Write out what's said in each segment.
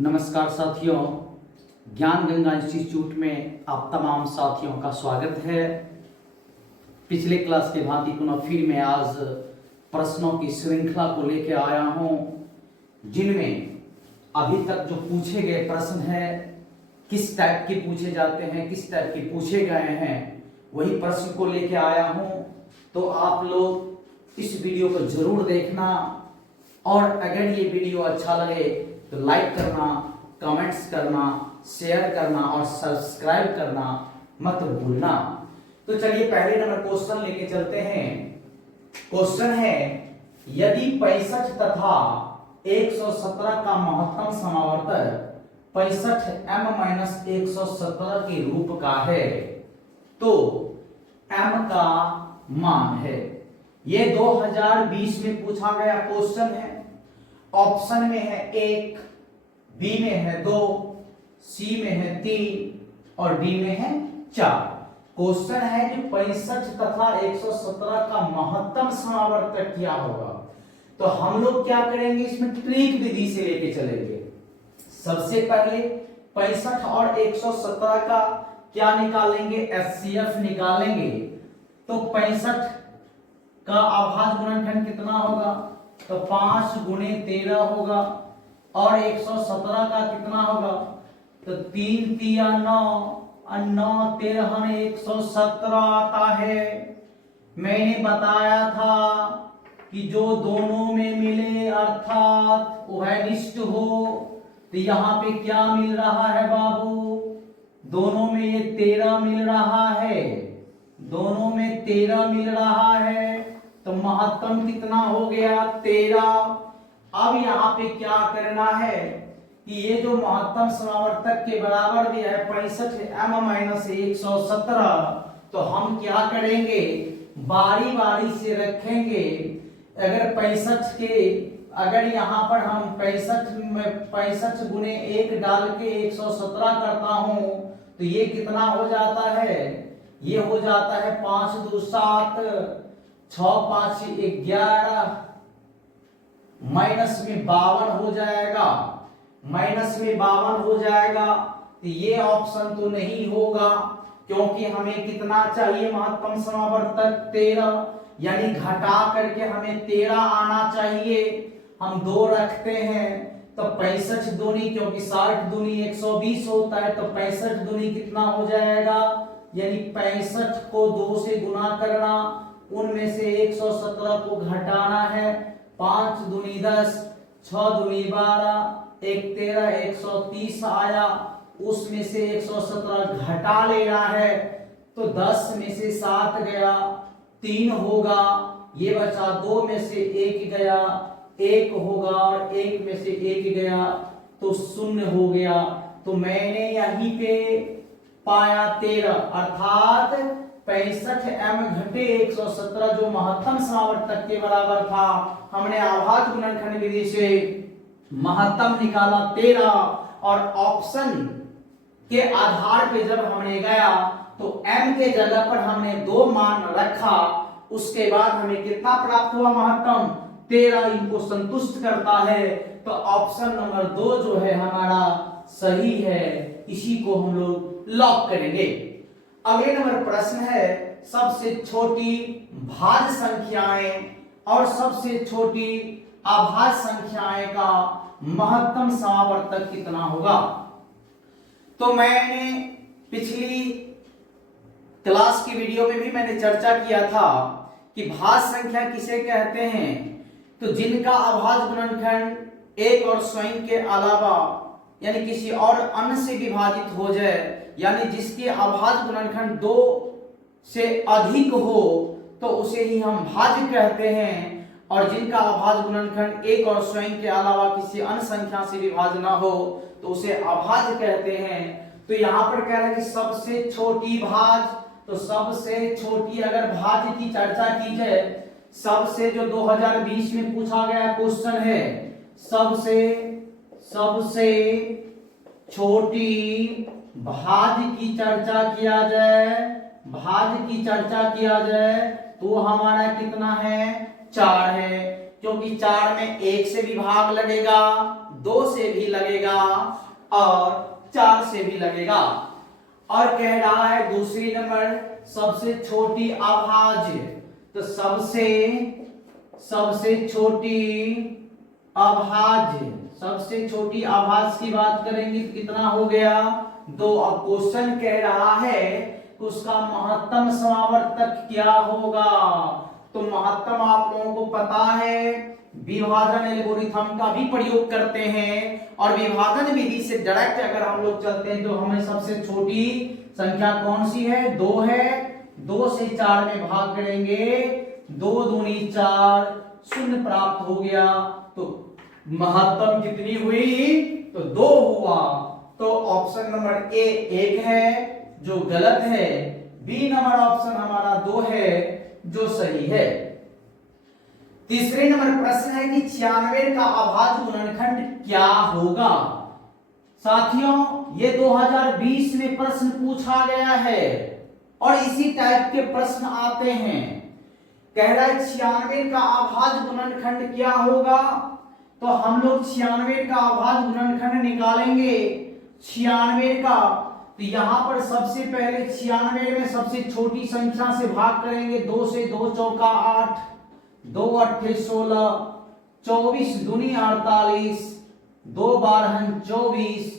नमस्कार साथियों, ज्ञान गंगा इंस्टीट्यूट में आप तमाम साथियों का स्वागत है। पिछले क्लास के भांति पुनः फिर मैं आज प्रश्नों की श्रृंखला को लेकर आया हूं, जिनमें अभी तक जो पूछे गए प्रश्न हैं किस टाइप के पूछे जाते हैं, किस टाइप के पूछे गए हैं, वही प्रश्न को लेकर आया हूं। तो आप लोग इस वीडियो को जरूर देखना और अगर ये वीडियो अच्छा लगे तो लाइक करना, कमेंट्स करना, शेयर करना और सब्सक्राइब करना मत भूलना। तो चलिए पहले नंबर क्वेश्चन लेके चलते हैं। क्वेश्चन है, यदि 65 तथा 117 का महत्तम समावर्तक 65m-117 के रूप का है तो m का मान है। ये 2020 में पूछा गया क्वेश्चन है। ऑप्शन में है 1, बी में है 2, सी में है 3 और डी में है 4। क्वेश्चन है कि 65 तथा 117 का महत्तम समावर्तक क्या होगा। तो हम लोग क्या करेंगे, इसमें ट्रिक विधि से लेके चलेंगे। सबसे पहले 65 और 117 का क्या निकालेंगे, एचसीएफ निकालेंगे। तो 65 का अभाज्य गुणनखंड कितना होगा, तो 5 गुणे 13 होगा और 117 का कितना होगा, तो 3 तिया 9 और 9 13 117 आता है। मैंने बताया था कि जो दोनों में मिले अर्थात उभयनिष्ठ हो, तो यहाँ पे क्या मिल रहा है बाबू, दोनों में ये 13 मिल रहा है, दोनों में 13 मिल रहा है। तो महत्तम कितना हो गया, 13। अब यहाँ पे क्या करना है कि ये जो महत्तम समावर्तक के बराबर दिया है 65m-117, तो हम क्या करेंगे, बारी बारी से रखेंगे। अगर 65 के, अगर यहाँ पर हम 65 गुणे 1 डाल के 117 करता हूं तो ये कितना हो जाता है, ये हो जाता है 5 2 7, 6 5 11, माइनस में 52 हो जाएगा, माइनस में 52 हो जाएगा। तो ये ऑप्शन तो नहीं होगा, क्योंकि हमें कितना चाहिए महत्तम समावर्तक 13, यानी घटा करके हमें 13 आना चाहिए। हम 2 रखते हैं तो 65 दूनी, क्योंकि 60 दूनी 120 होता है, तो 65 दूनी कितना हो जाएगा, यानी 65 को 2 से गुना करना, उनमें से 117 को घटाना है। 5 दूनी 10, 6 दूनी 12, 1 13, 130 आया, उसमें से 117 घटा लेना है। तो 10 में से 7 गया, 3 होगा, ये बचा 2 में से 1 गया, 1 होगा और 1 में से 1 गया तो 0 हो गया। तो मैंने यहीं पे पाया 13, अर्थात 65m घटे 117 जो महत्तम समावर्तक के बराबर था। हमने आभाज्य गुणनखंड विधि से महत्तम निकाला 13 और ऑप्शन के आधार पे जब हमने गया तो m के जगह पर हमने 2 मान रखा, उसके बाद हमें कितना प्राप्त हुआ, महत्तम 13। इनको संतुष्ट करता है, तो ऑप्शन नंबर 2 जो है हमारा सही है, इसी को हम लोग लॉक करेंगे। अगले नंबर प्रश्न है, सबसे छोटी भाज्य संख्याएं और सबसे छोटी अभाज्य संख्याएं का महत्तम समावर्तक कितना होगा। तो मैंने पिछली क्लास की वीडियो में भी मैंने चर्चा किया था कि भाज्य संख्या किसे कहते हैं, तो जिनका अभाज्य गुणनखंड एक और स्वयं के अलावा यानी किसी और अन्य से विभाजित हो जाए, यानी जिसके अभाज्य गुणनखंड 2 से अधिक हो तो उसे ही हम भाज्य कहते हैं, और जिनका अभाज्य गुणनखंड एक और स्वयं के अलावा किसी अन्य संख्या से विभाज्य ना हो तो उसे अभाज्य कहते हैं। तो यहाँ पर कह रहा है कि सबसे छोटी भाज्य, तो सबसे छोटी अगर भाज्य की चर्चा की जाए, सबसे जो 2020 में पूछा गया क्वेश्चन है, सबसे छोटी भाज्य की चर्चा किया जाए, भाज्य की चर्चा किया जाए तो हमारा कितना है, 4 है, क्योंकि 4 में 1 से भी भाग लगेगा, 2 से भी लगेगा और 4 से भी लगेगा। और कह रहा है दूसरी नंबर सबसे छोटी अभाज्य, तो सबसे छोटी अभाज्य की बात करेंगे तो कितना हो गया 2। अब क्वेश्चन कह रहा है कि उसका महत्तम समावर्तक क्या होगा। तो महत्तम आप लोगों को पता है विभाजन एल्गोरिथम का भी प्रयोग करते हैं, और विभाजन विधि से डायरेक्ट अगर हम लोग चलते हैं तो हमें सबसे छोटी संख्या कौन सी है 2 है। 2 से 4 में भाग करेंगे 2 दूनी 4, 0 प्राप्त हो गया। तो महत्तम कितनी हुई तो 2 हुआ। तो ऑप्शन नंबर ए 1 है जो गलत है, बी नंबर ऑप्शन हमारा 2 है जो सही है। तीसरे नंबर प्रश्न है कि 96 का अभाज्य गुणनखंड क्या होगा। साथियों ये 2020 में प्रश्न पूछा गया है और इसी टाइप के प्रश्न आते हैं। कह रहा है 96 का अभाज्य गुणनखंड क्या होगा, तो हम लोग 96 का अभाज्य गुणनखंड निकालेंगे। 96 का तो यहां पर सबसे पहले 96 में सबसे छोटी संख्या से भाग करेंगे। 2 से 2 चौका 8, 2 अट्ठे 16, 24 दूनी 48, 2 बारहन 24,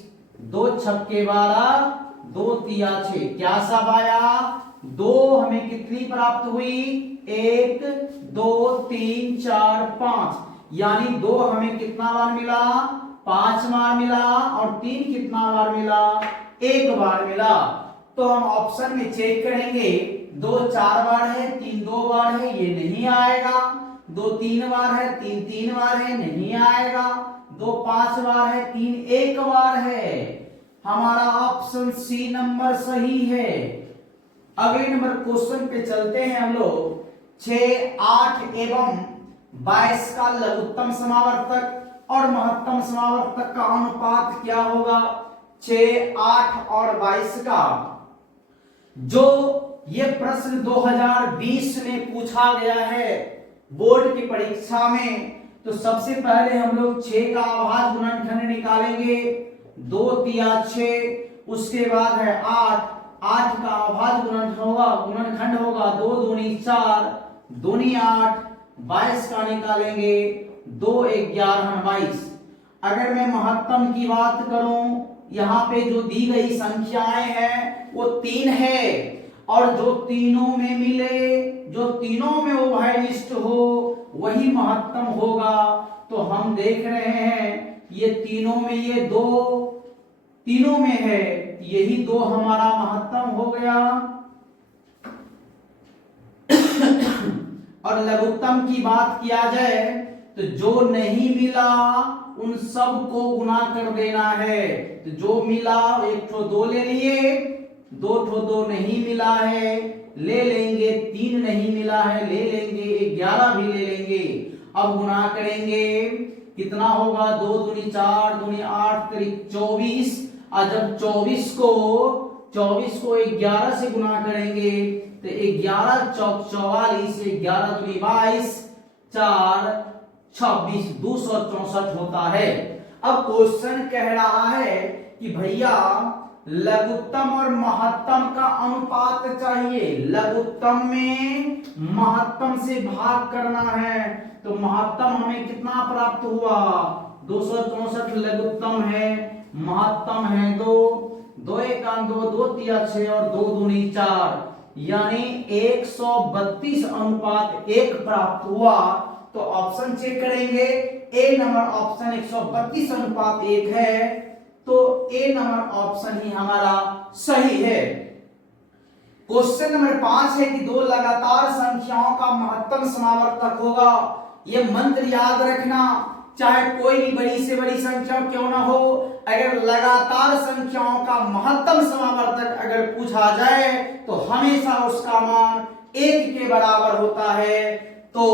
2 छक्के 12, 2 तिया 6। क्या सब आया 2 हमें कितनी प्राप्त हुई 1 2 3 4 5, यानी 2 हमें कितना बार मिला 5 बार मिला, और 3 कितना बार मिला 1 बार मिला। तो हम ऑप्शन में चेक करेंगे 2 4 बार है, 3 2 बार है, ये नहीं आएगा। 2 3 बार है, 3 3 बार है, नहीं आएगा। 2 5 बार है, 3 1 बार है। हमारा ऑप्शन सी नंबर सही है। अगले नंबर क्वेश्चन पे चलते हैं हम लोग। 6 8 एवं 22 का लघुत्तम समावर्तक और महत्तम समावर्तक का अनुपात क्या होगा। 6 8 और 22 का जो ये प्रश्न 2020 में पूछा गया है बोर्ड की परीक्षा में, तो सबसे पहले हम लोग 6 का अभाज्य गुणनखंड निकालेंगे। 2 तिया 6, उसके बाद है 8 का अभाज्य गुणनखंड होगा 2 दूनी 4, दूनी 8, 22 का निकालेंगे 2 11 22। अगर मैं महत्तम की बात करूं, यहाँ पे जो दी गई संख्याएं हैं वो 3 है, और जो तीनों में मिले, जो तीनों में उभयनिष्ठ हो वही महत्तम होगा। तो हम देख रहे हैं ये तीनों में, ये 2 तीनों में है, यही 2 हमारा महत्तम हो गया। और लघुत्तम की बात किया जाए तो जो नहीं मिला उन सब को गुना कर देना है। तो जो मिला 1 ठो 2 ले लिए, 2 ठो 2 नहीं मिला है ले लेंगे, 3 नहीं मिला है ले लेंगे, 11 भी ले लेंगे। अब गुना करेंगे कितना होगा 2 दूनी 4, दूनी 8 करीब 24। और जब 24 को 11 से गुना करेंगे तो 11 चौक 44, 11 दूनी 22, 4 26, 264 होता है। अब क्वेश्चन कह रहा है कि भैया लघुत्तम और महत्तम का अनुपात चाहिए। लघुत्तम में महत्तम से भाग करना है, तो महत्तम हमें कितना प्राप्त हुआ 264 लघुत्तम है, महत्तम है 2, 2 1 2, 2 तिया 6 और 2 दूनी 4, यानी 132 अनुपात 1 प्राप्त हुआ। तो ऑप्शन चेक करेंगे, ए नंबर ऑप्शन 132 अनुपात 1 है, तो ए नंबर ऑप्शन ही हमारा सही है। क्वेश्चन नंबर 5 है कि 2 लगातार संख्याओं का महत्तम समावर्तक होगा। ये मंत्र याद रखना, चाहे कोई भी बड़ी से बड़ी संख्या क्यों ना हो, अगर लगातार संख्याओं का महत्तम समावर्तक अगर पूछा जाए तो हमेशा उसका मान 1 के बराबर होता है। तो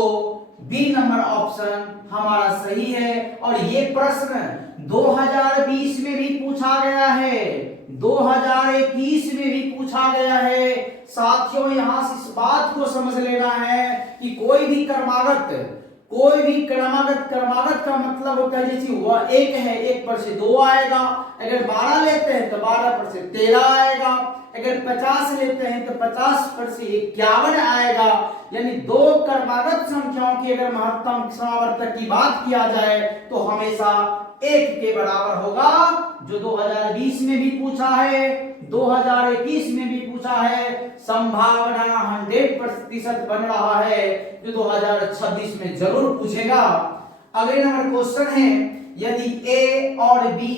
बी नंबर ऑप्शन हमारा सही है। और ये प्रश्न 2020 में भी पूछा गया है, 2021 में भी पूछा गया है। साथियों यहां से इस बात को समझ लेना है कि कोई भी क्रमागत कोई भी क्रमागत का मतलब होता है जैसे वह 1 है, 1 पर से 2 आएगा। अगर 12 लेते हैं तो 12 पर से 13 आएगा। अगर 50 लेते हैं तो 50 पर से 51 आएगा। यानी दो क्रमागत संख्याओं की अगर महत्तम समावर्तक की बात किया जाए तो हमेशा 1 के बराबर होगा, जो 2020 में भी पूछा है, 2021 में भी पूछा है, संभावना 100% बन रहा है जो 2026 में जरूर पूछेगा। अगले नंबर क्वेश्चन है, यदि a और b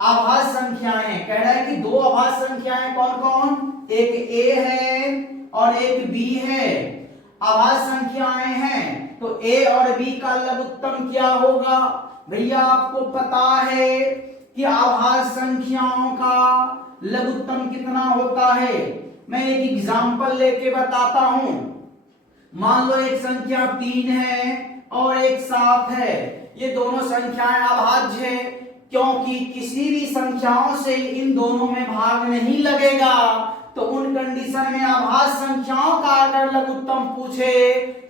आभाज्य संख्याएं, कह रहा है कि दो आभाज्य संख्याएं कौन कौन, एक a है और एक b है, आभाज्य संख्याएं हैं, तो a और b का लघुत्तम क्या होगा। भैया आपको पता है कि आभाज्य संख्याओं का लघुत्तम कितना होता है। मैं एक एग्जांपल लेके बताता हूं। मान लो एक संख्या 3 है और एक 7 है, ये दोनों संख्याएं अभाज्य है, क्योंकि किसी भी संख्याओं से इन दोनों में भाग नहीं लगेगा। तो उन कंडीशन में अभाज्य संख्याओं का अगर लघुत्तम पूछे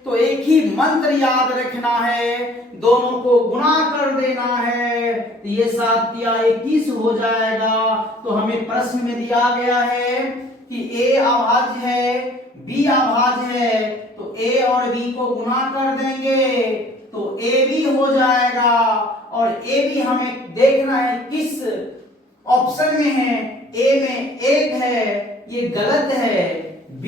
तो एक ही मंत्र याद रखना है, दोनों को गुणा कर देना है, तो ये 7 या 21 हो जाएगा। तो हमें प्रश्न में दिया गया है कि a अभाज्य है, b अभाज्य है, तो a और b को गुणा कर देंगे तो a भी हो जाएगा। और a भी हमें देखना है किस ऑप्शन में है। a में 1 है, ये गलत है। b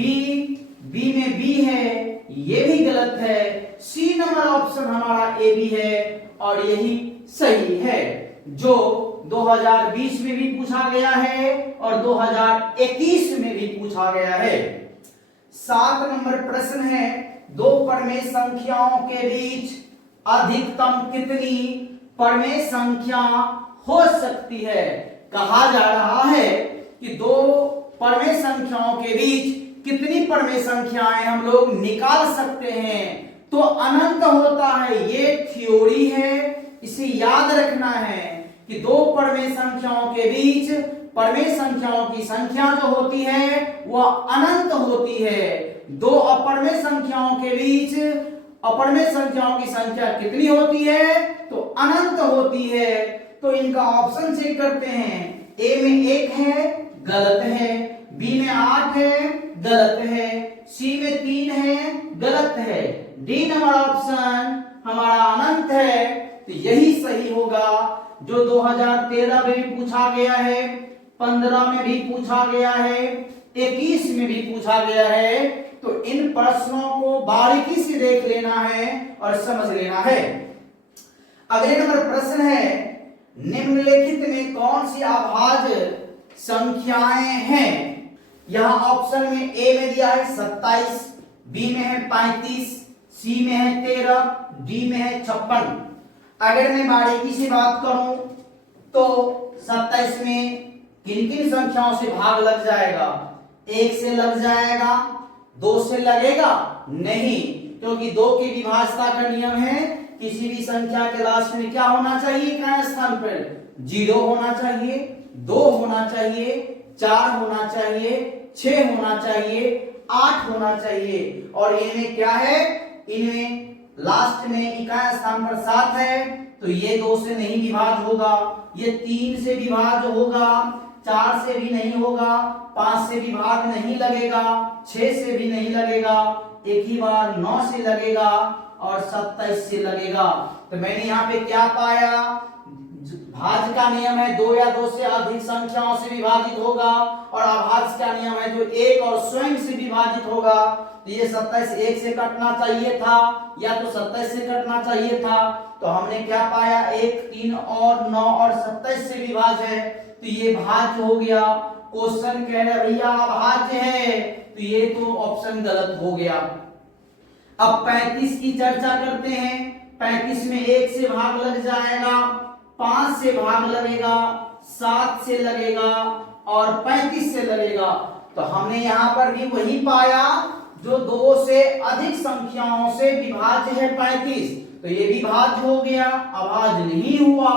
में b है, ये भी गलत है। सी नंबर ऑप्शन हमारा ए बी है और यही सही है, जो 2020 में भी पूछा गया है और 2021 में भी पूछा गया है। 7 नंबर प्रश्न है, दो परमेय संख्याओं के बीच अधिकतम कितनी परमेय संख्या हो सकती है। कहा जा रहा है कि दो परमेय संख्याओं के बीच कितनी परमेय संख्याएं हम लोग निकाल सकते हैं। तो अनंत होता है, ये थ्योरी है, इसे याद रखना है कि दो परमेय संख्याओं के बीच परमेय संख्याओं की संख्या जो होती है वह अनंत होती है। दो अपरमेय संख्याओं के बीच अपरमेय संख्याओं की संख्या कितनी होती है, तो अनंत होती है। तो इनका ऑप्शन चेक करते हैं। ए में 1 है, गलत है। बी में 8 है, गलत है। सी में 3 है, गलत है। डी नंबर ऑप्शन हमारा अनंत है, तो यही सही होगा, जो 2013 में भी पूछा गया है, 15 में भी पूछा गया है, 21 में भी पूछा गया है। तो इन प्रश्नों को बारीकी से देख लेना है और समझ लेना है। अगले नंबर प्रश्न है, निम्नलिखित में कौन सी अभाज्य संख्याएं हैं। यहां ऑप्शन में ए में दिया है 27, बी में है 35, सी में है 13, डी में है 56। अगर मैं बारीकी से बात करूं तो 27 में किन किन संख्याओं से भाग लग जाएगा। 1 से लग जाएगा, 2 से लगेगा नहीं, क्योंकि 2 की विभाज्यता का नियम है किसी भी संख्या के लास्ट में क्या होना चाहिए, क्या स्थान पर 0 होना चाहिए, 2 होना चाहिए, 4 होना चाहिए, 6 होना चाहिए, 8 होना चाहिए। और इनमें क्या है, इनमें लास्ट में इकाई स्थान पर 7 है, तो ये 2 से नहीं विभाज्य होगा, ये 3 से विभाज्य होगा, 4 से भी नहीं होगा, 5 से विभाज्य नहीं लगेगा, 6 से भी नहीं लगेगा, एक ही बार 9 से लगेगा और 27 से लगेगा। तो मैंने यहाँ पे क्या पाया, भाज्य का नियम है 2 या 2 से अधिक संख्याओं से विभाजित होगा, और अभाज्य का नियम है जो 1 और स्वयं से विभाजित होगा। तो ये 27 1 से कटना चाहिए था या तो 27 से कटना चाहिए था। तो हमने क्या पाया, 1 3 और 9 और 27 से विभाज्य है, तो ये भाज्य हो गया। क्वेश्चन कह रहा भैया अभाज्य है, तो ये तो ऑप्शन गलत हो गया। अब 35 की चर्चा करते हैं। 35 में 1 से भाग लग जाएगा, 5 से भाग लगेगा, 7 से लगेगा और 35 से लगेगा। तो हमने यहां पर भी वही पाया जो 2 से अधिक संख्याओं से विभाज्य है 35, तो ये विभाज्य हो गया, अभाज्य नहीं हुआ।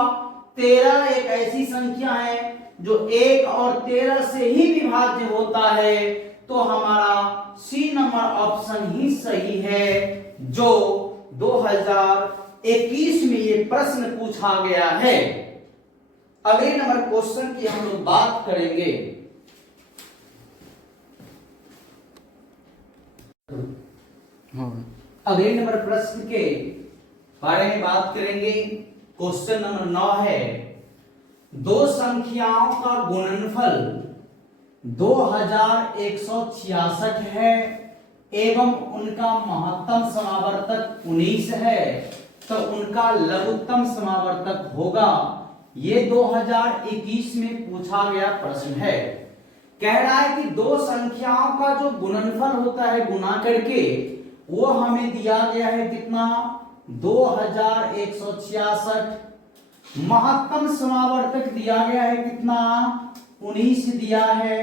13 एक ऐसी संख्या है जो 1 और 13 से ही विभाज्य होता है, तो हमारा सी नंबर ऑप्शन ही सही है, जो 2021 में ये प्रश्न पूछा गया है। अगले नंबर क्वेश्चन की हम लोग बात करेंगे। अगले नंबर प्रश्न के बारे में बात करेंगे। क्वेश्चन नंबर 9 है, दो संख्याओं का गुणनफल 2166 है एवं उनका महत्तम समावर्तक 19 है, तो उनका लघुत्तम समावर्तक होगा। ये 2021 में पूछा गया प्रश्न है। कह रहा है कि दो संख्याओं का जो गुणनफल होता है गुणा करके, वो हमें दिया गया है कितना, 2166। महत्तम समावर्तक दिया गया है कितना, 19 दिया है।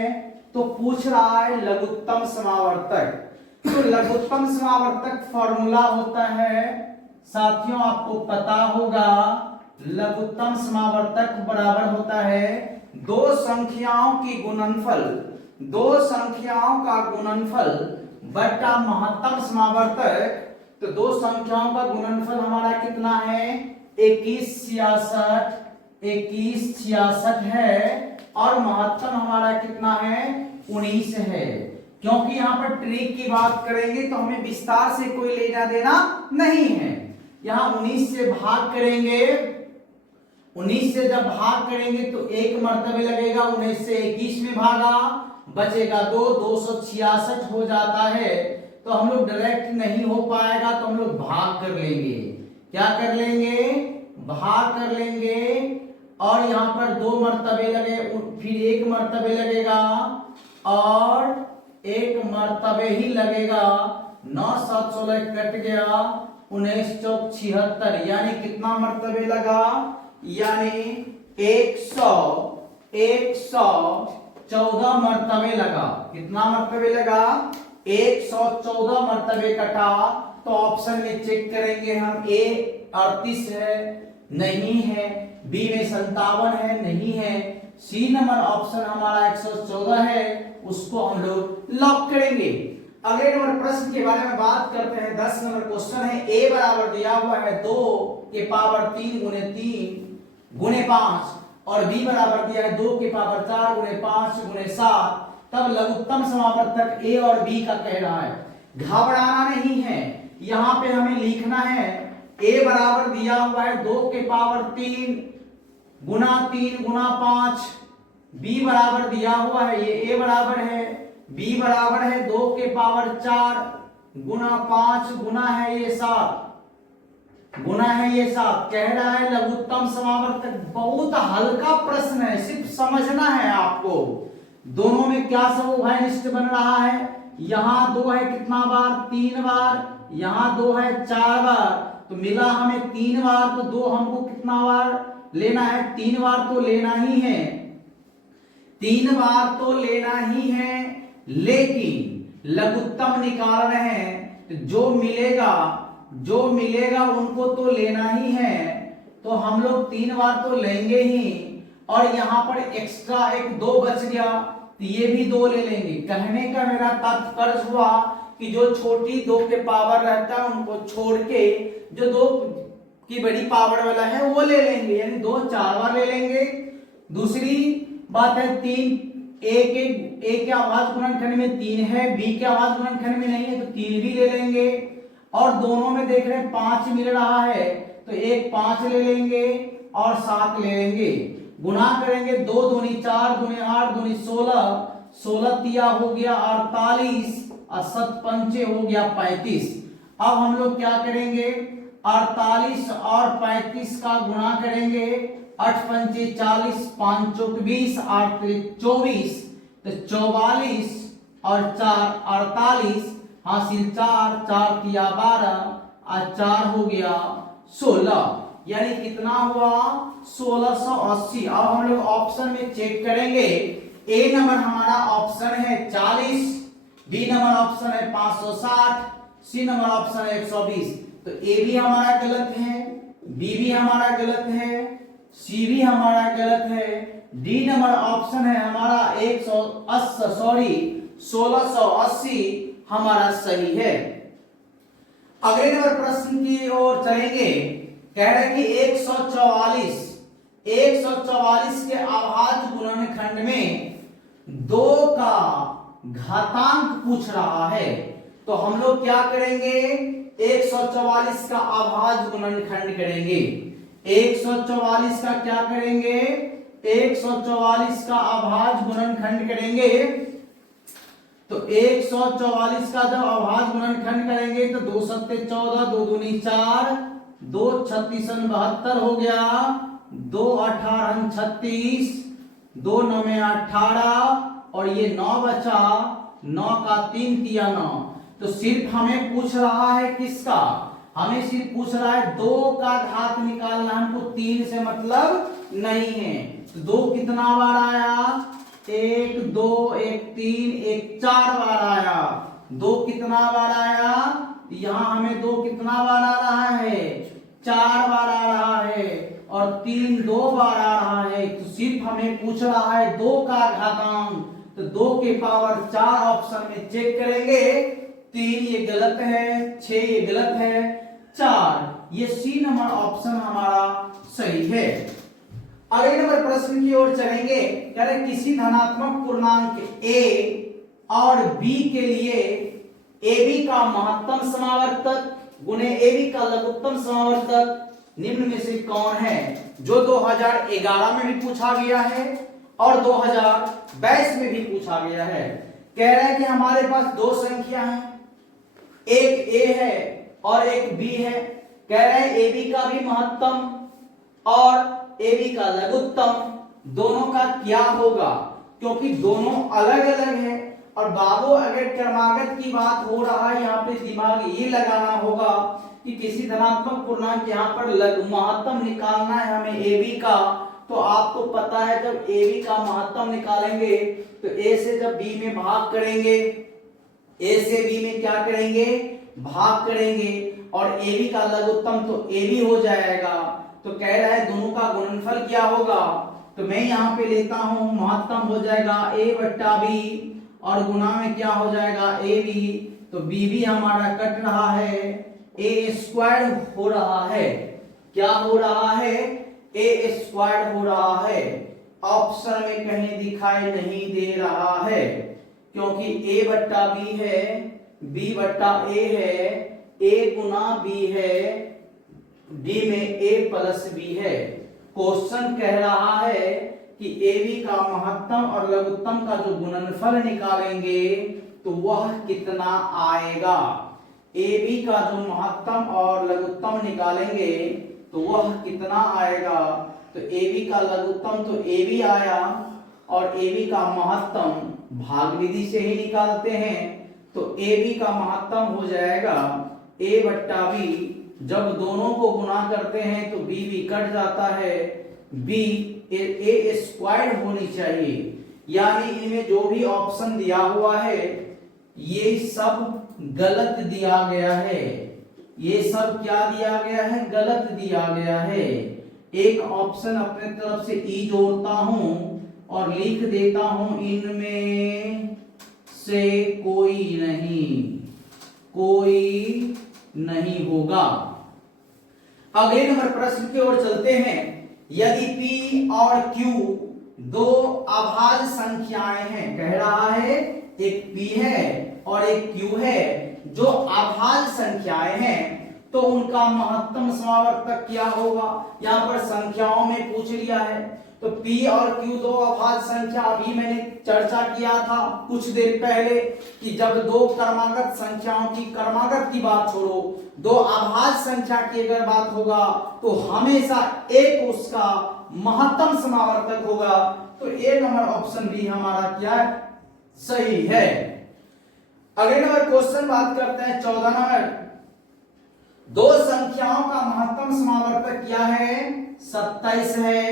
तो पूछ रहा है लघुत्तम समावर्तक। तो लघुत्तम समावर्तक फॉर्मूला होता है साथियों, आपको पता होगा, लघुत्तम समावर्तक बराबर होता है दो संख्याओं की गुणनफल, दो संख्याओं का गुणनफल बटा महत्तम समावर्तक। तो दो संख्याओं का गुणनफल हमारा कितना है, 2166 है, और महत्तम हमारा कितना है, 19 है। क्योंकि यहां पर ट्रिक की बात करेंगे तो हमें विस्तार से कोई लेना देना नहीं है। यहां 19 से भाग करेंगे, 19 से जब भाग करेंगे तो एक मर्तबे लगेगा, 19 से 21 में भागा, बचेगा 266 हो जाता है। तो हम लोग डायरेक्ट नहीं हो पाएगा, तो हम लोग भाग कर लेंगे। क्या कर लेंगे, भाग कर लेंगे, और यहां पर दो मर्तबे लगे, फिर एक मर्तबे लगेगा, और एक मर्तबे ही लगेगा। 9 7 16 कट गया, 19 चौक 76, यानी कितना मर्तबे लगा, यानी 114 मर्तबे लगा। कितना मर्तबे लगा, 114 मर्तबे कटा। तो ऑप्शन में चेक करेंगे हम, ए 38 है, नहीं है, बी में 57 है, नहीं है, सी नंबर ऑप्शन हमारा 114 है, उसको हम लोग लॉक करेंगे। अगले नंबर प्रश्न के बारे में बात करते हैं। 10 नंबर क्वेश्चन है, ए बराबर दिया हुआ है 2 के पावर 3 गुने 3 गुने 5, और बी बराबर दिया है 2 के पावर 4 गुने 5 गुने 7। तब लघुत्तम समावर्तक ए और बी का कह रहा है। घबराना नहीं है, यहां पे हमें लिखना है ए बराबर दिया हुआ है 2 के पावर 3 गुना 5, बी बराबर दिया हुआ है, ये ए बराबर है, बी बराबर है 2 के पावर 4 गुना 5 गुना है ये 7 कह रहा है लघुत्तम समावर्तक। बहुत हल्का प्रश्न है, सिर्फ समझना है आपको। दोनों में क्या समूहानिष्ठ बन रहा है, यहां 2 है कितना बार, 3 बार, यहां 2 है 4 बार, तो मिला हमें 3 बार, तो 2 हमको कितना बार लेना है, 3 बार तो लेना ही है, 3 बार तो लेना ही है। लेकिन लघुत्तम निकाल रहे हैं, तो जो मिलेगा उनको तो लेना ही है, तो हम लोग 3 बार तो लेंगे ही। और यहां पर एक्स्ट्रा एक 2 बच गया, तो ये भी 2 ले लेंगे। कहने का मेरा तात्पर्य हुआ कि जो छोटी 2 के पावर रहता है उनको छोड़ के जो 2 की बड़ी पावर वाला है वो ले लेंगे, यानी 2 4 बार ले लेंगे। दूसरी बात है 3, ए के आवाज गुणनखंड में 3 है, बी के आवाज गुणनखंड में नहीं है, तो 3 भी ले लेंगे। और दोनों में देख रहे हैं 5 मिल रहा है, तो एक 5 ले लेंगे और 7 ले लेंगे। गुणा करेंगे 2 दूनी 4 दूनी 8 दूनी 16 तिया हो गया 48, और 7 पंचे हो गया 35। अब हम लोग क्या करेंगे, 48 और 35 का गुणा करेंगे, 8 पंचे 40, 5 चौक 20, 8 त्रिक 24, तो 44 और 4 48, हासिल 4 4 तिया 12 और 4 हो गया 16, यानी कितना हुआ 1680। अब हम लोग ऑप्शन में चेक करेंगे, ए नंबर हमारा ऑप्शन है 40, बी नंबर ऑप्शन है 560, सी नंबर ऑप्शन है 120। तो ए भी हमारा गलत है, बी भी हमारा गलत है, सी भी हमारा गलत है, डी नंबर ऑप्शन है हमारा 1680 हमारा सही है। अगले नंबर प्रश्न की ओर चलेंगे। कह रहे कि 144 के अभाज्य गुणनखंड में 2 का घातांक पूछ रहा है, तो हम लोग क्या करेंगे, 144 का अभाज्य गुणनखंड करेंगे। 144 का क्या करेंगे, 144 का अभाज्य गुणनखंड करेंगे। तो 144 का जब अभाज्य गुणनखंड करेंगे तो 2 सत्ते 14, 2 दूनी 4, 2 36 72 हो गया, 2 18 36, 2 9 18 और ये 9 बचा, 9 का 3 तिया 9। तो सिर्फ हमें पूछ रहा है किसका, हमें सिर्फ पूछ रहा है 2 का घात निकालना, हमको 3 से मतलब नहीं है। तो 2 कितना बार आया, 1 2 1 3 1 4 बार आया। 2 कितना बार आया, यहां हमें 2 कितना बार आ रहा है, 4 बार आ रहा है, और 3 2 बार आ रहा है। तो सिर्फ हमें पूछ रहा है 2 का घातांक, तो 2 के पावर 4 ऑप्शन में चेक करेंगे। 3 ये गलत है, 6 ये गलत है, 4 ये सी नंबर ऑप्शन हमारा सही है। अगले नंबर प्रश्न की ओर चलेंगे। कह रहे किसी धनात्मक पूर्णांक a और b के लिए ab का महत्तम समावर्तक गुणे ab का लघुत्तम समावर्तक निम्न में से कौन है, जो 2011 में भी पूछा गया है और 2022 में भी पूछा गया है। कह रहा है कि हमारे पास 2 संख्या हैं, एक a है और एक b है। कह रहे हैं ab का भी महत्तम और AB का लघुत्तम दोनों का क्या होगा, क्योंकि दोनों अलग अलग है। और बाबू अगर क्रमागत की बात हो रहा है, यहाँ पे दिमाग ये लगाना होगा कि किसी धनात्मक पूर्णांक यहाँ पर महत्तम निकालना है हमें AB का। तो आपको पता है जब AB का महत्तम निकालेंगे तो A से जब B में भाग करेंगे, A से B में क्या करेंगे, भाग करेंगे, और AB का लघुत्तम तो AB हो जाएगा। तो कह रहा है दोनों का गुणनफल क्या होगा, तो मैं यहाँ पे लेता हूं महत्तम हो जाएगा a बट्टा b और गुणा में क्या हो जाएगा ab। तो b भी हमारा कट रहा है, a स्क्वायर हो रहा है, क्या हो रहा है, a स्क्वायर हो रहा है। ऑप्शन में कहीं दिखाई नहीं दे रहा है, क्योंकि a बट्टा b है, b बट्टा a है, a गुना b है, D में a प्लस b है। क्वेश्चन कह रहा है कि AB का महत्तम और लघुत्तम का जो गुणनफल निकालेंगे तो वह कितना आएगा। AB का जो महत्तम और लघुत्तम निकालेंगे तो वह कितना आएगा। तो AB का लघुत्तम तो AB आया और AB का महत्तम भाग विधि से ही निकालते हैं। तो AB का महत्तम हो जाएगा a बट्टा b, जब दोनों को गुणा करते हैं तो b भी कट जाता है, b a स्क्वायर होनी चाहिए। यानी इनमें जो भी ऑप्शन दिया हुआ है ये सब गलत दिया गया है, ये सब क्या दिया गया है, गलत दिया गया है। एक ऑप्शन अपने तरफ से ई जोड़ता हूं और लिख देता हूं इनमें से कोई नहीं होगा। अगले नंबर प्रश्न की ओर चलते हैं। यदि P और Q दो अभाज्य संख्याएं हैं, कह रहा है एक P है और एक Q है, जो अभाज्य संख्याएं हैं तो उनका महत्तम समावर्तक क्या होगा। यहां पर संख्याओं में पूछ लिया है, तो P और Q दो अभाज्य संख्या, अभी मैंने चर्चा किया था कुछ देर पहले कि जब दो क्रमागत संख्याओं की, क्रमागत की बात छोड़ो, दो अभाज्य संख्या की अगर बात होगा तो हमेशा एक उसका महत्तम समावर्तक होगा। तो ए नंबर ऑप्शन बी हमारा क्या है, सही है। अगले नंबर क्वेश्चन बात करते हैं 14 नंबर। दो संख्याओं का महत्तम समावर्तक क्या है, 27 है,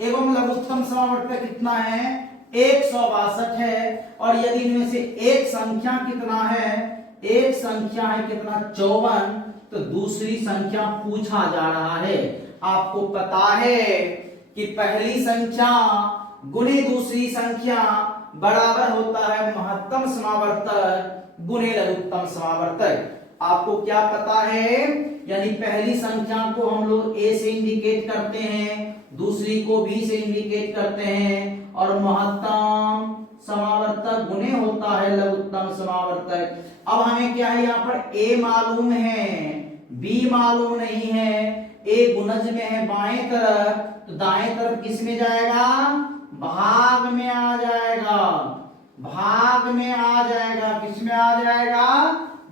एवं लघुत्तम समावर्तक कितना है, 162 है। और यदि इनमें से एक संख्या कितना है, एक संख्या है कितना 54, तो दूसरी संख्या पूछा जा रहा है। आपको पता है कि पहली संख्या गुणे दूसरी संख्या बराबर होता है महत्तम समावर्तक गुणे लघुत्तम समावर्तक। आपको क्या पता है, यानी पहली संख्या को हम लोग ए से इंडिकेट करते हैं, दूसरी को बी से इंडिकेट करते हैं, और महत्तम समावर्तक गुणे होता है लघुत्तम समावर्तक। अब हमें क्या है, यहाँ पर ए मालूम है, बी मालूम नहीं है, ए गुणज में है बाएं तरफ, तो दाएं तरफ किस में जाएगा, भाग में आ जाएगा, भाग में आ जाएगा, किस में आ जाएगा,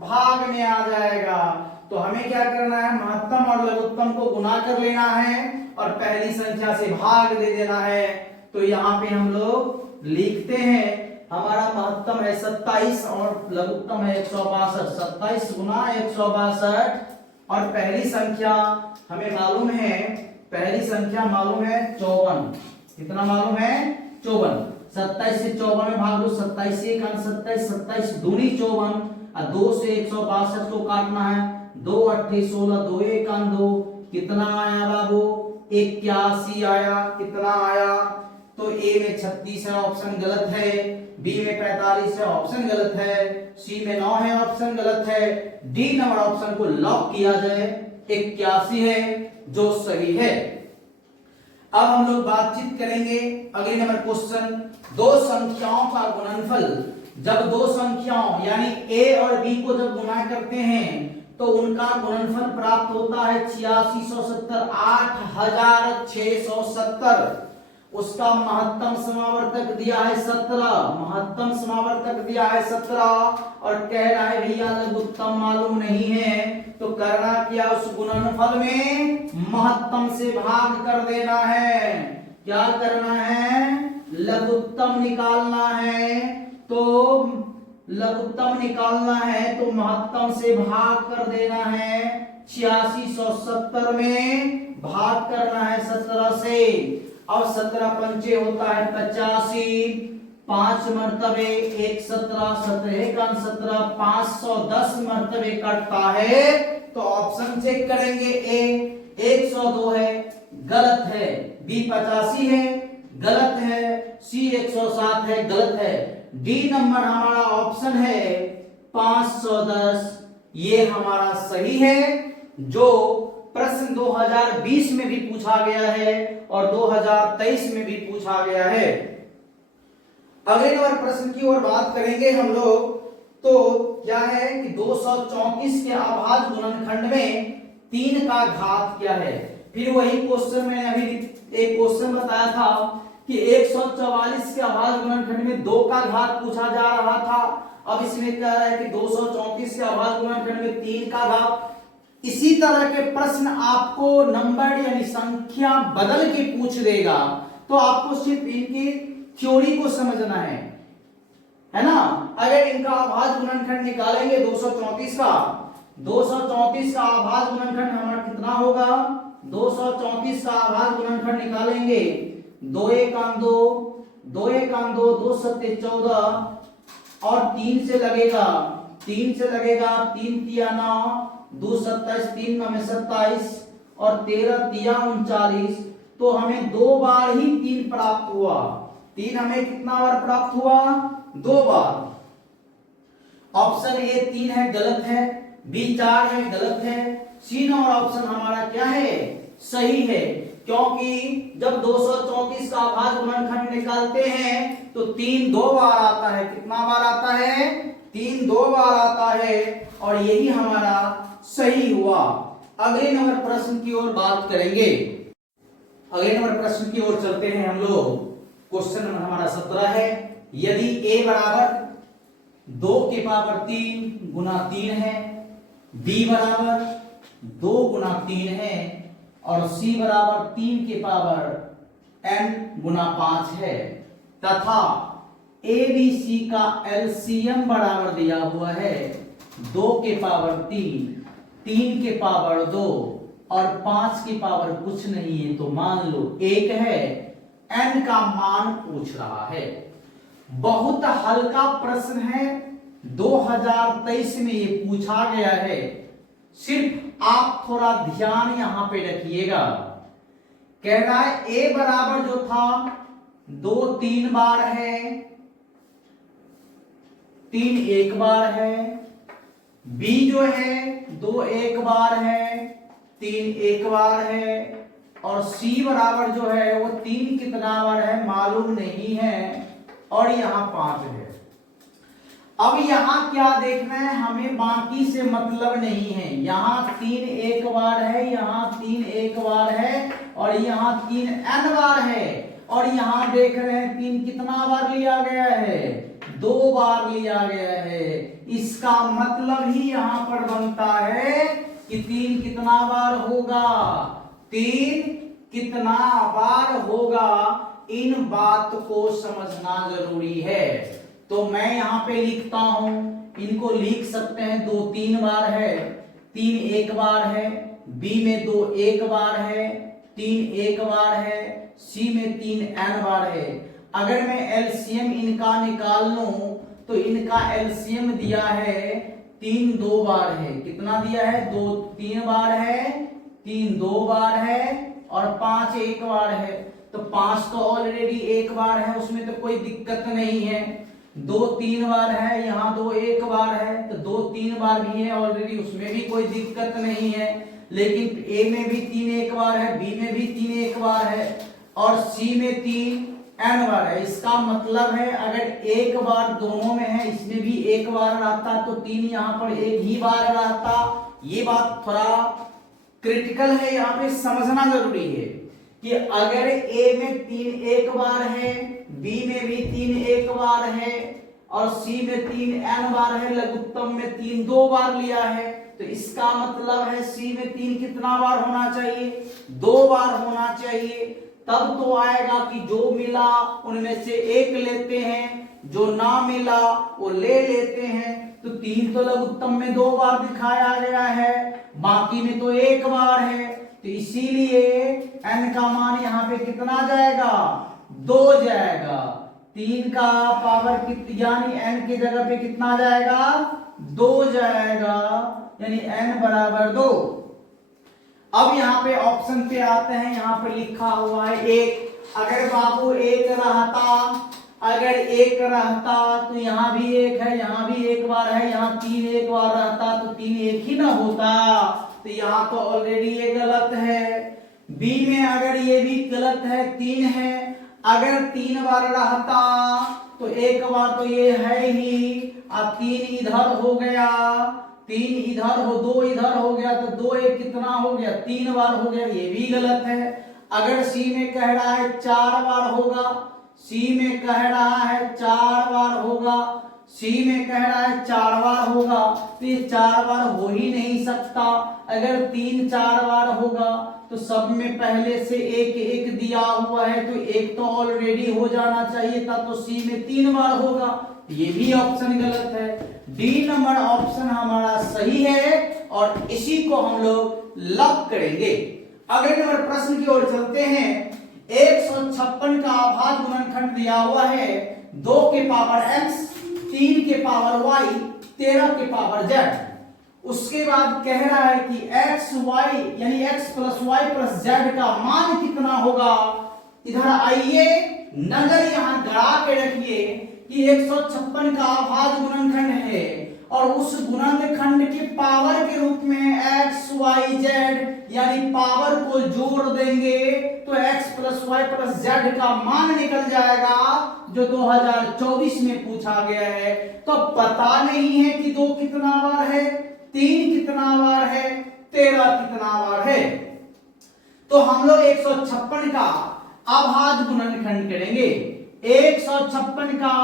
भाग में आ जाएगा। तो हमें क्या करना है, महत्तम और लघुत्तम को गुना कर लेना है और पहली संख्या से भाग दे देना है। तो यहाँ पे हम लोग लिखते हैं, हमारा महत्तम है 27 और लघुत्तम है 162, 27 गुना 162, और पहली संख्या हमें मालूम है, पहली संख्या मालूम है 54, कितना मालूम है, 54। 27 से 54 में भाग दो, 27 से 1 27, 27 दूनी 54, और 2 से 162 को काटना है, 2 8 16, 2 1 2, कितना आया बाबू, 81 आया, कितना आया, तो ए में 36 है, ऑप्शन गलत है, बी में 45 है, ऑप्शन गलत है, सी में 9 है, ऑप्शन गलत है, डी नंबर ऑप्शन को लॉक किया जाए, 81 है जो सही है। अब हम लोग बातचीत करेंगे अगले नंबर क्वेश्चन, दो संख्याओं का गुणनफल, जब दो संख्याओं यानी ए और बी को जब गुणा करते हैं तो उनका गुणनफल प्राप्त होता है 8670, 8670। उसका महत्तम समावर्तक दिया है 17, महत्तम समावर्तक दिया है 17, और कह रहा है भैया लघुत्तम मालूम नहीं है, तो करना क्या, उस गुणनफल में महत्तम से भाग कर देना है। क्या करना है, लघुत्तम निकालना है, तो लघुत्तम निकालना है तो महत्तम से भाग कर देना है, 8670 में भाग करना है 17 से। अब 17 पंचे होता है 85, 5 मर्तबे 1 17, 17 17, 510 मर्तबे कटता है, तो ऑप्शन चेक करेंगे, ए 102 है, गलत है, बी 85 है, गलत है, सी 107 है, गलत है, डी नंबर हमारा ऑप्शन है 510, ये हमारा सही है, जो प्रश्न 2020 में भी पूछा गया है और 2023 में भी पूछा गया है। अगले नंबर प्रश्न की ओर बात करेंगे हम लोग, तो क्या है कि 234 के अभाज्य गुणनखंड में 3 का घात क्या है। फिर वही क्वेश्चन मैंने अभी एक क्वेश्चन बताया था कि 144 के अभाज्य गुणनखंड में 2 का घात पूछा जा रहा था, अब इसमें कह रहा है कि 234 के अभाज्य गुणनखंड में 3 का घात। इसी तरह के प्रश्न आपको नंबर यानी संख्या बदल के पूछ देगा, तो आपको सिर्फ इनकी थ्योरी को समझना है ना। अगर इनका अभाज्य गुणनखंड निकालेंगे 234 का, 234 का अभाज्य गुणनखंड हमारा कितना होगा, 234 का अभाज्य गुणनखंड निकालेंगे, 2 1 2, 2 1 2, 2 7 14, और 3 से लगेगा, 3 से लगेगा, 3 तिया 9, 2 27, 3 9 में 27, और 13 तिया 39, तो हमें 2 बार ही 3 प्राप्त हुआ। 3 हमें कितना बार प्राप्त हुआ, 2 बार। ऑप्शन ए 3 है, गलत है, बी 4 है, गलत है, सी नंबर ऑप्शन हमारा क्या है, सही है, क्योंकि जब 234 का अभाज्य गुणनखंड निकालते हैं तो 3 2 बार आता है, कितना बार आता है, 3 2 बार आता है, और यही हमारा सही हुआ। अगले नंबर प्रश्न की ओर बात करेंगे, अगले नंबर प्रश्न की ओर चलते हैं हम लोग। क्वेश्चन नंबर हमारा 17 है, यदि a बराबर 2 के पावर 3 गुना 3 है, b बराबर 2 गुना 3 है, और c बराबर 3 के पावर n गुना 5 है, तथा a b c का एलसीएम बराबर दिया हुआ है 2 के पावर 3, 3 के पावर 2 और 5 के पावर कुछ नहीं है, तो मान लो 1 है, n का मान पूछ रहा है। बहुत हल्का प्रश्न है, 2023 में ये पूछा गया है, सिर्फ आप थोड़ा ध्यान यहां पे रखिएगा। कह रहा है a बराबर जो था 2 3 बार है, 3 1 बार है, बी जो है 2 एक बार है, 3 एक बार है, और सी बराबर जो है वो 3 कितना बार है मालूम नहीं है, और यहां 5 है। अब यहां क्या देखना है, हमें बाकी से मतलब नहीं है। यहां 3 एक बार है, यहां 3 एक बार है, और यहां 3 n बार है, और यहां देख रहे हैं 3 कितना बार लिया गया है, 2 बार लिया गया है। इसका मतलब ही यहां पर बनता है कि 3 कितना बार होगा, 3 कितना बार होगा। इन बात को समझना जरूरी है। तो मैं यहां पे लिखता हूं, इनको लिख सकते हैं 2 3 बार है, 3 एक बार है, बी में 2 एक बार है, 3 एक बार है, सी में 3 n बार है। अगर मैं एलसीएम इनका निकाल लूं तो इनका एलसीएम दिया है 3 2 बार है। कितना दिया है, 2 3 बार है, 3 2 बार है, और 5 एक बार है। तो 5 तो ऑलरेडी एक बार है, उसमें तो कोई दिक्कत नहीं है। 2 3 बार है, यहाँ 2 एक बार है, तो 2 3 बार भी है ऑलरेडी, उसमें भी कोई दिक्कत नहीं है। लेकिन ए में भी 3 एक बार है, बी में भी 3 एक बार है, और सी में 3 n बार है। इसका मतलब है अगर एक बार दोनों में है, इसमें भी एक बार रहता तो 3 यहाँ पर एक ही बार रहता। ये बात थोड़ा क्रिटिकल है, यहाँ पे समझना जरूरी है कि अगर ए में 3 एक बार है, बी में भी 3 एक बार है, और सी में 3 n बार है, लघुत्तम में 3 2 बार लिया है, तो इसका मतलब है सी में 3 कितना बार होना चाहिए, 2 बार होना चाहिए। तब तो आएगा कि जो मिला उनमें से एक लेते हैं, जो ना मिला वो ले लेते हैं। तो 3 तो लघुत्तम में 2 बार दिखाया गया है, बाकी में तो एक बार है, तो इसीलिए n का मान यहाँ पे कितना जाएगा, 2 जाएगा। 3 का पावर यानी n की जगह पे कितना जाएगा, 2 जाएगा, यानी n बराबर 2। अब यहाँ पे ऑप्शन पे आते हैं, यहाँ पे लिखा हुआ है 1। अगर बाबू 1 रहता, अगर 1 रहता तो यहाँ भी 1 है, यहाँ भी एक बार है, यहाँ 3 एक बार रहता तो 3 एक ही ना होता। तो यहाँ तो ऑलरेडी ये गलत है। बी में अगर ये भी गलत है, 3 है, अगर 3 बार रहता तो एक बार तो ये है ही, अब 3 इधर हो गया, 3 इधर हो, 2 इधर हो गया, तो 2 एक कितना हो गया, 3 बार हो गया, ये भी गलत है। अगर सी में कह रहा है 4 बार होगा, सी में कह रहा है 4 बार होगा, सी में कह रहा है 4 बार होगा, तो ये 4 बार हो ही नहीं सकता। अगर 3 4 बार होगा तो सब में पहले से एक एक दिया हुआ है, तो एक तो ऑलरेडी हो जाना चाहिए था, तो सी में 3 बार होगा, ये भी ऑप्शन गलत है। डी नंबर ऑप्शन हमारा सही है, और इसी को हम लोग लॉक करेंगे। अगले नंबर प्रश्न की ओर चलते हैं। 156 का अभाज्य गुणनखंड दिया हुआ है, 2 के पावर x, 3 के पावर y, 13 के पावर z। उसके बाद कह रहा है कि x y यानी x plus y plus z का मान कितना होगा। इधर आइए, नजर यहां गड़ा के रखिए कि 156 का अभाज्य गुणनखंड है, और उस गुणनखंड के पावर के रूप में x y z यानी पावर को जोड़ देंगे तो x plus y plus z का मान निकल जाएगा, जो 2024 में पूछा गया है। तो पता नहीं है कि 2 कितना बार है, 3 कितना बार है, 13 कितना बार है। तो हम लोग 156 का अभाज्य गुणनखंड करेंगे। 156 का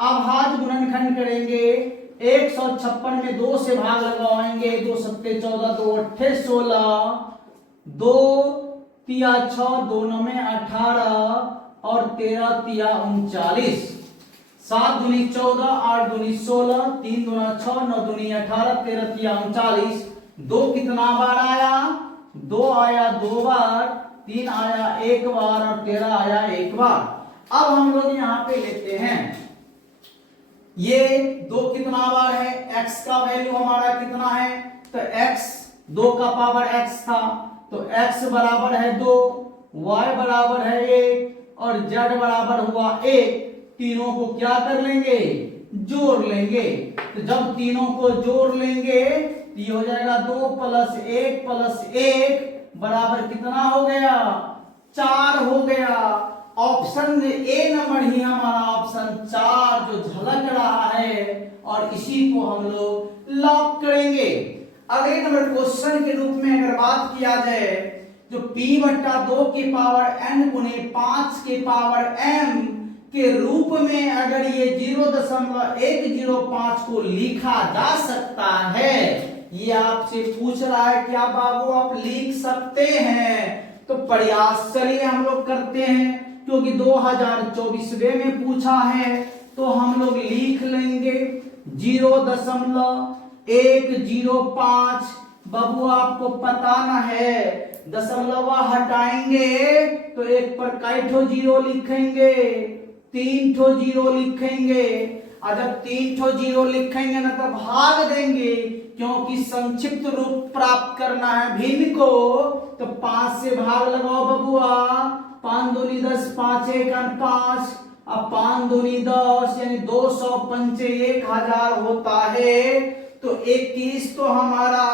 अभाज्य गुणनखंड करेंगे। 156 में 2 से भाग लगाएंगे, 2 सत्ते 14, 2 अट्ठे 16, 2 तिया 6, 2 नौमे 18, और 13 तिया 39, 7 दूनी 14, 8 दूनी 16, 3 दूना 6, 9 दूनी 18, 13 तिया 39। 2 कितना बार आया, 2 आया 2 बार, 3 आया 1 बार, और 13 आया 1 बार। अब हम लोग यहाँ पे लेते हैं, ये 2 कितना बार है, x का वैल्यू हमारा कितना है, तो x 2 का पावर x था, तो x बराबर है 2, y बराबर है 1, और z बराबर हुआ 1। तीनों को क्या कर लेंगे, जोड़ लेंगे। तो जब तीनों को जोड़ लेंगे तो ये हो जाएगा 2 + 1 बराबर कितना हो गया, 4 हो गया। ऑप्शन ए नंबर ही हमारा ऑप्शन 4 जो झलक रहा है, और इसी को हम लोग लॉक करेंगे। अगले नंबर क्वेश्चन के रूप में अगर बात किया जाए, जो p/2 के पावर n गुने 5 के पावर m के रूप में अगर ये 0.105 को लिखा जा सकता है, ये आपसे पूछ रहा है क्या बाबू आप लिख सकते हैं? तो प्रयास चलिए हम लोग करते हैं, क्योंकि 2024 में पूछा है तो हम लोग लिख लेंगे 0.105। बाबू आपको पता ना है, दशमलव हटाएंगे तो एक पर कई ठो जीरो लिखेंगे, 3 ठो जीरो लिखेंगे, और जब 3 ठो जीरो लिखेंगे ना तब भाग देंगे, क्योंकि संक्षिप्त रूप प्राप्त करना है भिन्न को। तो 5 से भाग लगाओ बबुआ, 5 दूनी 10, 5 1 5, अब 5 दूनी 10 यानी 200 पंचे 1000 होता है। तो 21 तो हमारा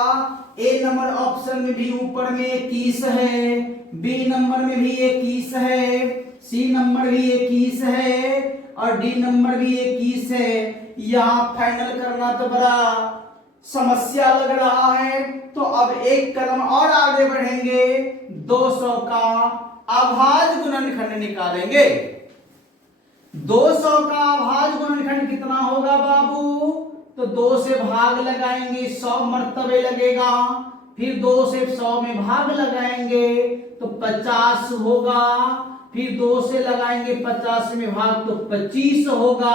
ए नंबर ऑप्शन में भी ऊपर में 21 है, बी नंबर में भी 21 है, सी नंबर भी 21 है, और डी नंबर भी 21 है। यहाँ फाइनल करना तो बड़ा समस्या लग रहा है, तो अब एक कदम और आगे बढ़ेंगे, 200 का अभाज्य गुणनखंड निकालेंगे। 200 का अभाज्य गुणनखंड कितना होगा बाबू? तो 2 से भाग लगाएंगे, 100 मर्तबे लगेगा, फिर 2 से 100 में भाग लगाएंगे तो 50 होगा, फिर 2 से लगाएंगे 50 में भाग तो 25 होगा,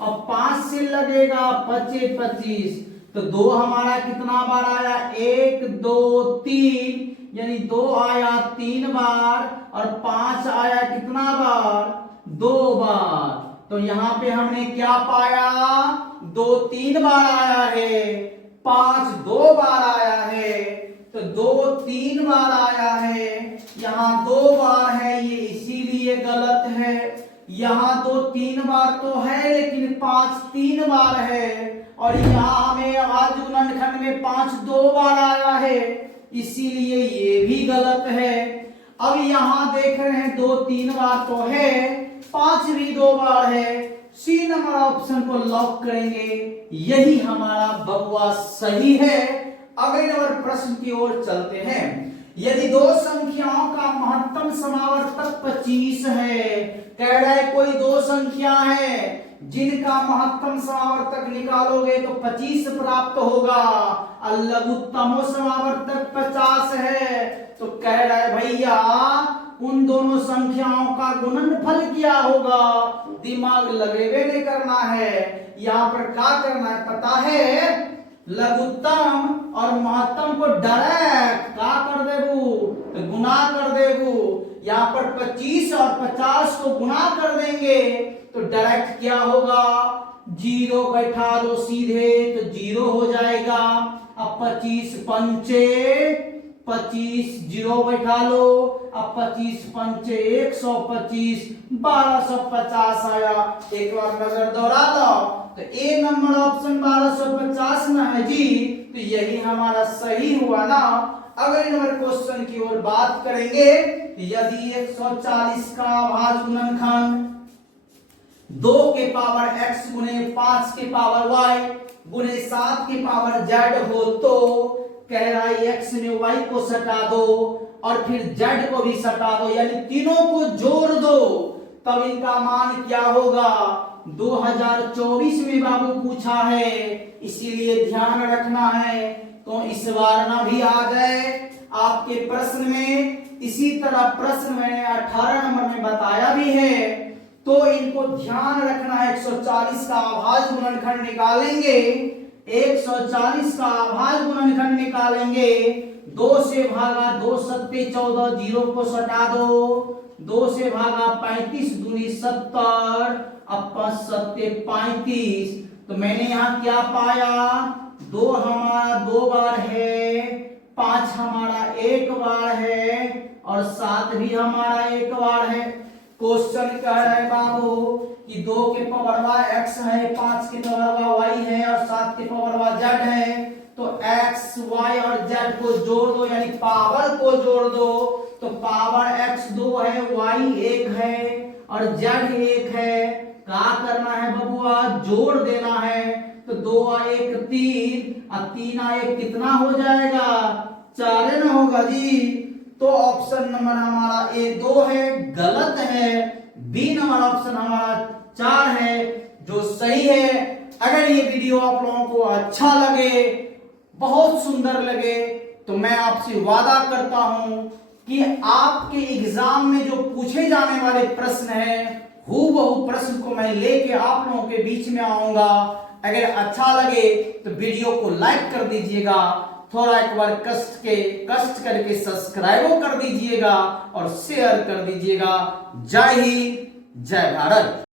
और 5 से लगेगा 25 25, तो 2 हमारा कितना बार आया, 1 2 3, यानी 2 आया 3 बार, और 5 आया कितना बार, 2 बार। तो यहाँ पे हमने क्या पाया, 2 3 बार आया है, 5 2 बार आया है, तो 2 3 बार आया है, यहाँ 2 बार है, ये इसीलिए गलत है। यहाँ 2 3 बार तो है लेकिन 5 3 बार है, और यहाँ हमें अभाज्य गुणनखंड में 5 2 बार आया है, इसीलिए ये भी गलत है। अब यहाँ देख रहे हैं 2 3 बार तो है, 5 भी 2 बार है, सी नंबर ऑप्शन को लॉक करेंगे, यही हमारा बबुआ सही है। अगले नंबर प्रश्न की ओर चलते हैं। यदि दो संख्याओं का महत्तम समावर्तक 25 है, कह रहा है कोई दो संख्या है जिनका महत्तम समावर्तक निकालोगे तो 25 प्राप्त होगा, और लघुत्तम समावर्तक 50 है, तो कह रहा है भैया उन दोनों संख्याओं का गुणनफल क्या होगा? दिमाग लगे हुए नहीं करना है, यहाँ पर क्या करना है पता है, लघुत्तम और महत्तम को डायरेक्ट क्या कर देबू, गुना कर देबू। यहाँ पर 25 और 50 को गुना कर देंगे तो डायरेक्ट क्या होगा, 0 बैठा दो सीधे तो 0 हो जाएगा। अब 25 पंचे 25, 0 बैठा लो, अब 25 पंचे 125, 1250 आया। एक बार नजर दौड़ा दो तो ए नंबर ऑप्शन 1250 ना है जी, तो यही हमारा सही हुआ ना। अगले नंबर क्वेश्चन की ओर बात करेंगे, यदि 140 का अभाज्य गुणनखंड 2 के पावर x गुने 5 के पावर y गुने 7 के पावर z हो, तो कह रहा है x में y को सटा दो और फिर z को भी सटा दो, यानी तीनों को जोड़ दो, तब इनका मान क्या होगा। 2024 में बाबू पूछा है, इसीलिए ध्यान रखना है, तो इस बार ना भी आ जाए आपके प्रश्न में। इसी तरह प्रश्न मैंने 18 नंबर में बताया भी है, तो इनको ध्यान रखना है। 140 का अभाज्य गुणनखंड निकालेंगे, 140 का अभाज्य गुणनखंड निकालेंगे, 2 से भागा 2 सत्ते 14, 0 को सटा दो, 2 से भागा 35 दूनी 70, अब 5 सत्ते 35, तो मैंने यहाँ क्या पाया, 2 हमारा 2 बार है, 5 हमारा 1 बार है, और 7 भी हमारा 1 बार है। क्वेश्चन कह रहा है बाबू कि 2 के पावर वाई x है, 5 के पावर वाई y है और 7 के पावर वाई z है। तो x y और z को जोड़ दो, यानी पावर को जोड़ दो। तो पावर x 2 है, y 1 है और z 1 है। क्या करना है बबुआ? जोड़ देना है। तो 2 आ 1 3 और 3 आ 1 कितना हो जाएगा? 4 ना होगा जी। तो ऑप्शन नंबर हमारा ए 2 है, गलत है। बी नंबर ऑप्शन हमारा 4 है जो सही है। अगर ये वीडियो आप लोगों को अच्छा लगे, बहुत सुंदर लगे, तो मैं आपसे वादा करता हूं कि आपके एग्जाम में जो पूछे जाने वाले प्रश्न हैं, हूबहू प्रश्न को मैं लेके आप लोगों के बीच में आऊंगा। अगर अच्छा लगे तो वीडियो को लाइक कर दीजिएगा, थोड़ा एक बार कष्ट करके सब्सक्राइब कर दीजिएगा और शेयर कर दीजिएगा। जय हिंद, जय भारत।